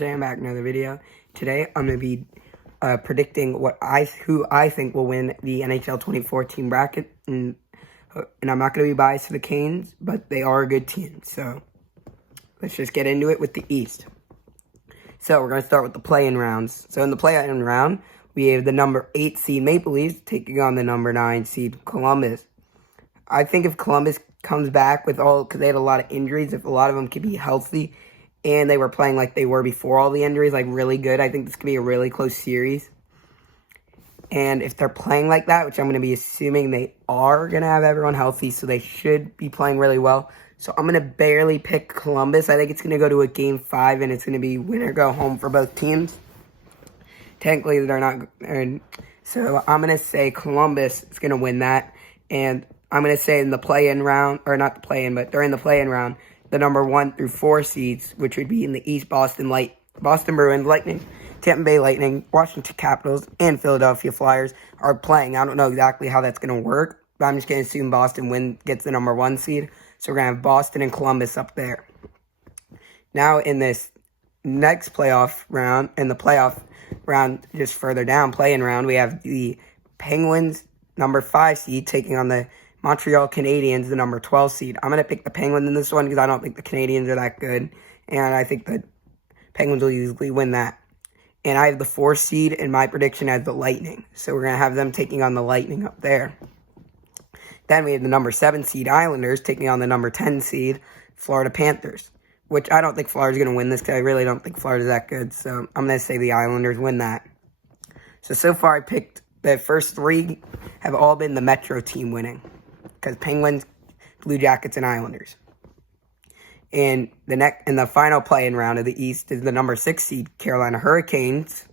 Fan back in another video. Today I'm going to be predicting who I think will win the NHL 2014 bracket, and I'm not going to be biased to the Canes, but they are a good team. So let's just get into it with the East. So we're going to start with the play-in rounds. So in the play-in round, we have the number 8 seed Maple Leafs taking on the number 9 seed Columbus. I think if Columbus comes back because they had a lot of injuries, if a lot of them could be healthy, and they were playing like they were before all the injuries, like really good, I think this could be a really close series. And if they're playing like that, which I'm going to be assuming they are going to have everyone healthy, so they should be playing really well. So I'm going to barely pick Columbus. I think it's going to go to a Game 5, and it's going to be win or go home for both teams. Technically, they're not. So I'm going to say Columbus is going to win that. And I'm going to say in the play-in round, or not the play-in, but during the play-in round, the number 1 through 4 seeds, which would be in the East, Boston Bruins, Lightning, Tampa Bay Lightning, Washington Capitals, and Philadelphia Flyers are playing. I don't know exactly how that's going to work, but I'm just going to assume Boston gets the number 1 seed. So we're going to have Boston and Columbus up there. Now in this next playoff round, in the playoff round just further down, play-in round, we have the Penguins, number 5 seed, taking on the Montreal Canadiens, the number 12 seed. I'm going to pick the Penguins in this one because I don't think the Canadiens are that good, and I think the Penguins will easily win that. And I have the 4 seed in my prediction as the Lightning. So we're going to have them taking on the Lightning up there. Then we have the number 7 seed Islanders taking on the number 10 seed Florida Panthers, which I don't think Florida's going to win this because I really don't think Florida's that good. So I'm going to say the Islanders win that. So far I picked the first 3 have all been the Metro team winning, because Penguins, Blue Jackets, and Islanders. And the final play-in round of the East is the number 6 seed Carolina Hurricanes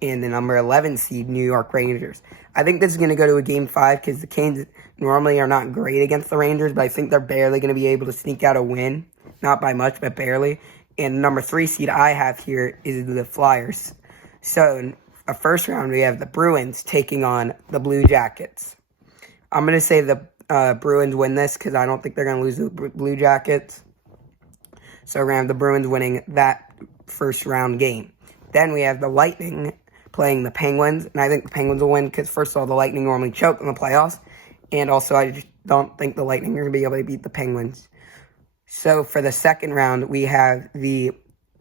and the number 11 seed New York Rangers. I think this is going to go to a Game 5 because the Canes normally are not great against the Rangers, but I think they're barely going to be able to sneak out a win. Not by much, but barely. And the number 3 seed I have here is the Flyers. So in a first round, we have the Bruins taking on the Blue Jackets. I'm going to say the Bruins win this because I don't think they're going to lose the Blue Jackets. So we're going to have the Bruins winning that first round game. Then we have the Lightning playing the Penguins, and I think the Penguins will win because, first of all, the Lightning normally choke in the playoffs, and also I just don't think the Lightning are going to be able to beat the Penguins. So for the second round, we have the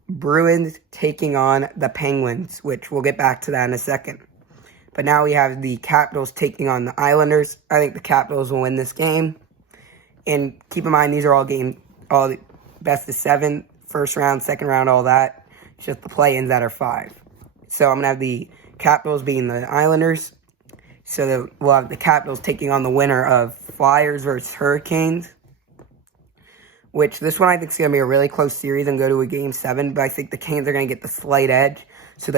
Bruins taking on the Penguins, which we'll get back to that in a second. But now we have the Capitals taking on the Islanders. I think the Capitals will win this game. And keep in mind, these are all the best of 7, first round, second round, all that. It's just the play-ins that are 5. So I'm going to have the Capitals beating the Islanders. So we'll have the Capitals taking on the winner of Flyers versus Hurricanes, which this one I think is going to be a really close series and go to a Game 7. But I think the Canes are going to get the slight edge. So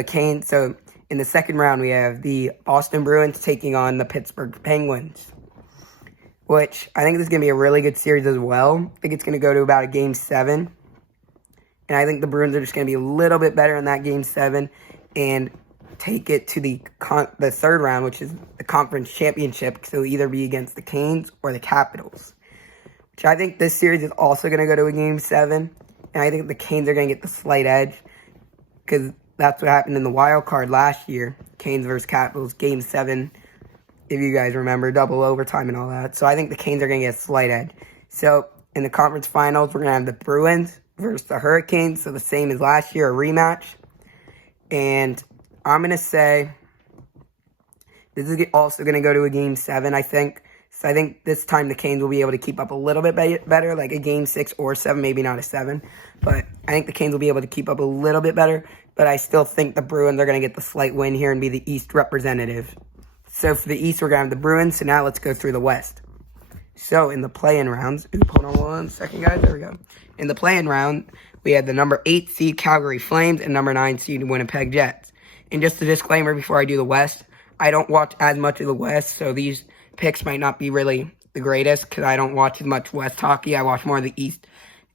in the second round, we have the Boston Bruins taking on the Pittsburgh Penguins, which I think this is going to be a really good series as well. I think it's going to go to about a Game 7. And I think the Bruins are just going to be a little bit better in that Game 7 and take it to the third round, which is the conference championship. So it'll either be against the Canes or the Capitals, which I think this series is also going to go to a Game 7. And I think the Canes are going to get the slight edge because that's what happened in the wild card last year. Canes versus Capitals, Game 7, if you guys remember, double overtime and all that. So I think the Canes are going to get a slight edge. So in the conference finals, we're going to have the Bruins versus the Hurricanes. So the same as last year, a rematch. And I'm going to say this is also going to go to a Game 7, I think. So I think this time the Canes will be able to keep up a little bit better, like a Game 6 or 7, maybe not a 7. But I think the Canes will be able to keep up a little bit better. But I still think the Bruins are going to get the slight win here and be the East representative. So for the East, we're going to have the Bruins. So now let's go through the West. So in the play-in rounds, hold on one second, guys. There we go. In the play-in round, we had the number 8 seed Calgary Flames and number 9 seed Winnipeg Jets. And just a disclaimer before I do the West, I don't watch as much of the West, so these picks might not be really the greatest because I don't watch as much West hockey. I watch more of the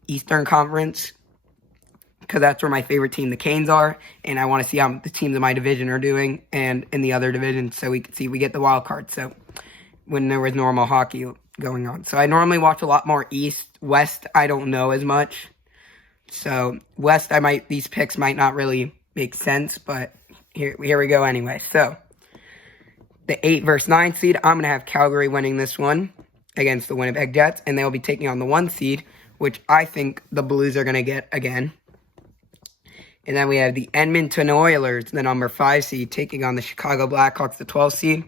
Eastern Conference because that's where my favorite team, the Canes, are, and I want to see how the teams in my division are doing and in the other divisions so we can see we get the wild card. So when there was normal hockey going on. So I normally watch a lot more East. West, I don't know as much. So West, these picks might not really make sense, but here we go anyway. So the 8 versus 9 seed, I'm going to have Calgary winning this one against the Winnipeg Jets, and they'll be taking on the 1 seed, which I think the Blues are going to get again. And then we have the Edmonton Oilers, the number 5 seed, taking on the Chicago Blackhawks, the 12 seed.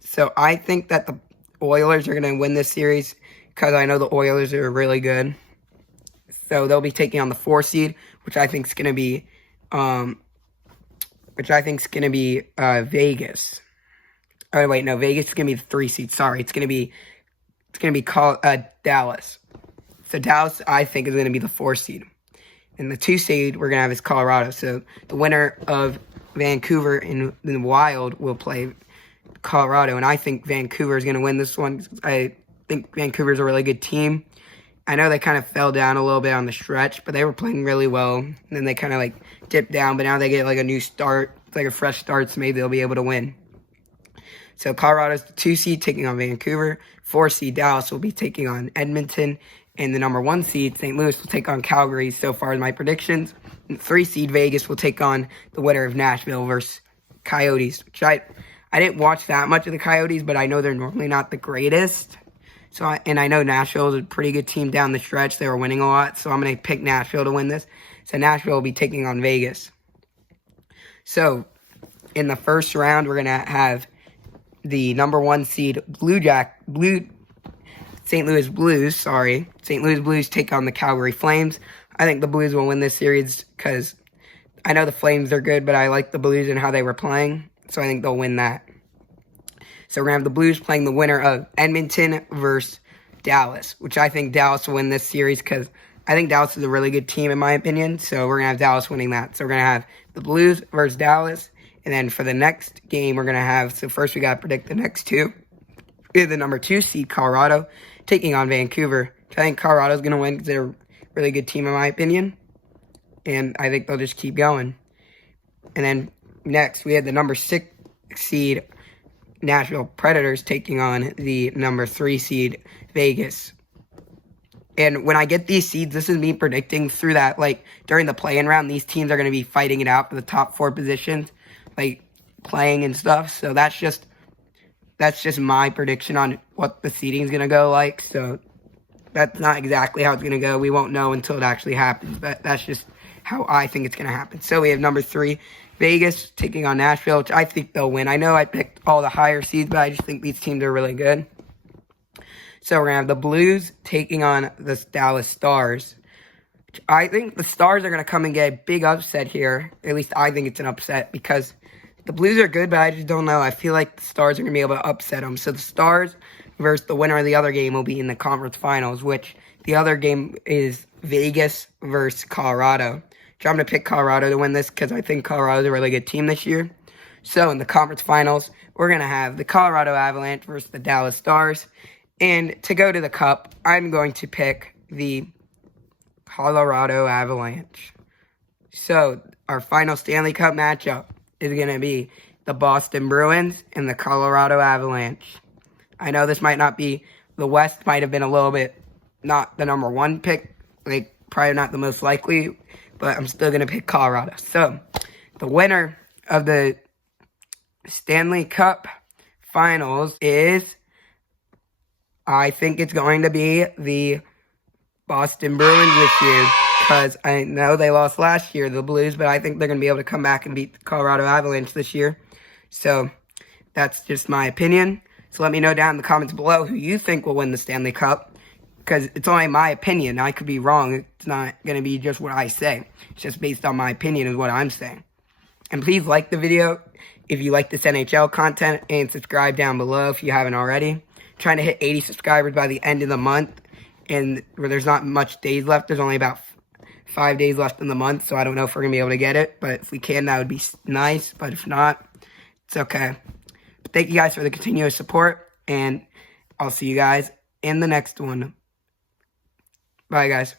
So I think that the Oilers are going to win this series because I know the Oilers are really good. So they'll be taking on the 4 seed, which I think is going to be, Vegas. Oh wait, no, Vegas is going to be the 3 seed. Sorry, it's going to be called Dallas. So Dallas, I think, is going to be the 4 seed. And the 2 seed we're going to have is Colorado. So the winner of Vancouver and the Wild will play Colorado. And I think Vancouver is going to win this one. I think Vancouver's a really good team. I know they kind of fell down a little bit on the stretch, but they were playing really well. And then they kind of dipped down, but now they get a new start. It's a fresh start, so maybe they'll be able to win. So Colorado's the 2 seed taking on Vancouver. 4 seed Dallas will be taking on Edmonton. And the number 1 seed, St. Louis, will take on Calgary so far in my predictions. And 3 seed Vegas will take on the winner of Nashville versus Coyotes. Which I didn't watch that much of the Coyotes, but I know they're normally not the greatest. And I know Nashville is a pretty good team down the stretch. They were winning a lot, so I'm going to pick Nashville to win this. So Nashville will be taking on Vegas. So in the first round, we're going to have the number 1 seed St. Louis Blues take on the Calgary Flames. I think the Blues will win this series because I know the Flames are good, but I like the Blues and how they were playing, so I think they'll win that. So we're going to have the Blues playing the winner of Edmonton versus Dallas, which I think Dallas will win this series because I think Dallas is a really good team in my opinion, so we're going to have Dallas winning that. So we're going to have the Blues versus Dallas, and then for the next game we're going to have, so first we got to predict the next two. We have the number 2 seed Colorado taking on Vancouver. I think Colorado's going to win because they're a really good team in my opinion. And I think they'll just keep going. And then next, we had the number 6 seed Nashville Predators taking on the number 3 seed Vegas. And when I get these seeds, this is me predicting through that, during the play-in round, these teams are going to be fighting it out for the top 4 positions, playing and stuff. So that's just my prediction on what the seeding is going to go like. So that's not exactly how it's going to go. We won't know until it actually happens. But that's just how I think it's going to happen. So we have number 3, Vegas, taking on Nashville, which I think they'll win. I know I picked all the higher seeds, but I just think these teams are really good. So we're going to have the Blues taking on the Dallas Stars. Which I think the Stars are going to come and get a big upset here. At least I think it's an upset because the Blues are good, but I just don't know. I feel like the Stars are going to be able to upset them. So the Stars versus the winner of the other game will be in the conference finals, which the other game is Vegas versus Colorado. So I'm going to pick Colorado to win this because I think Colorado's a really good team this year. So in the conference finals, we're going to have the Colorado Avalanche versus the Dallas Stars. And to go to the Cup, I'm going to pick the Colorado Avalanche. So our final Stanley Cup matchup is going to be the Boston Bruins and the Colorado Avalanche. I know this might not be, the West might have been a little bit not the number 1 pick, probably not the most likely, but I'm still going to pick Colorado. So the winner of the Stanley Cup Finals is, I think it's going to be the Boston Bruins this year. Because I know they lost last year, the Blues, but I think they're going to be able to come back and beat the Colorado Avalanche this year. So that's just my opinion. So let me know down in the comments below who you think will win the Stanley Cup. Because it's only my opinion. I could be wrong. It's not going to be just what I say. It's just based on my opinion of what I'm saying. And please like the video if you like this NHL content. And subscribe down below if you haven't already. I'm trying to hit 80 subscribers by the end of the month. And where there's not much days left. There's only about 5 days left in the month. So I don't know if we're going to be able to get it. But if we can, that would be nice. But if not, it's okay. But thank you guys for the continuous support. And I'll see you guys in the next one. Bye, guys.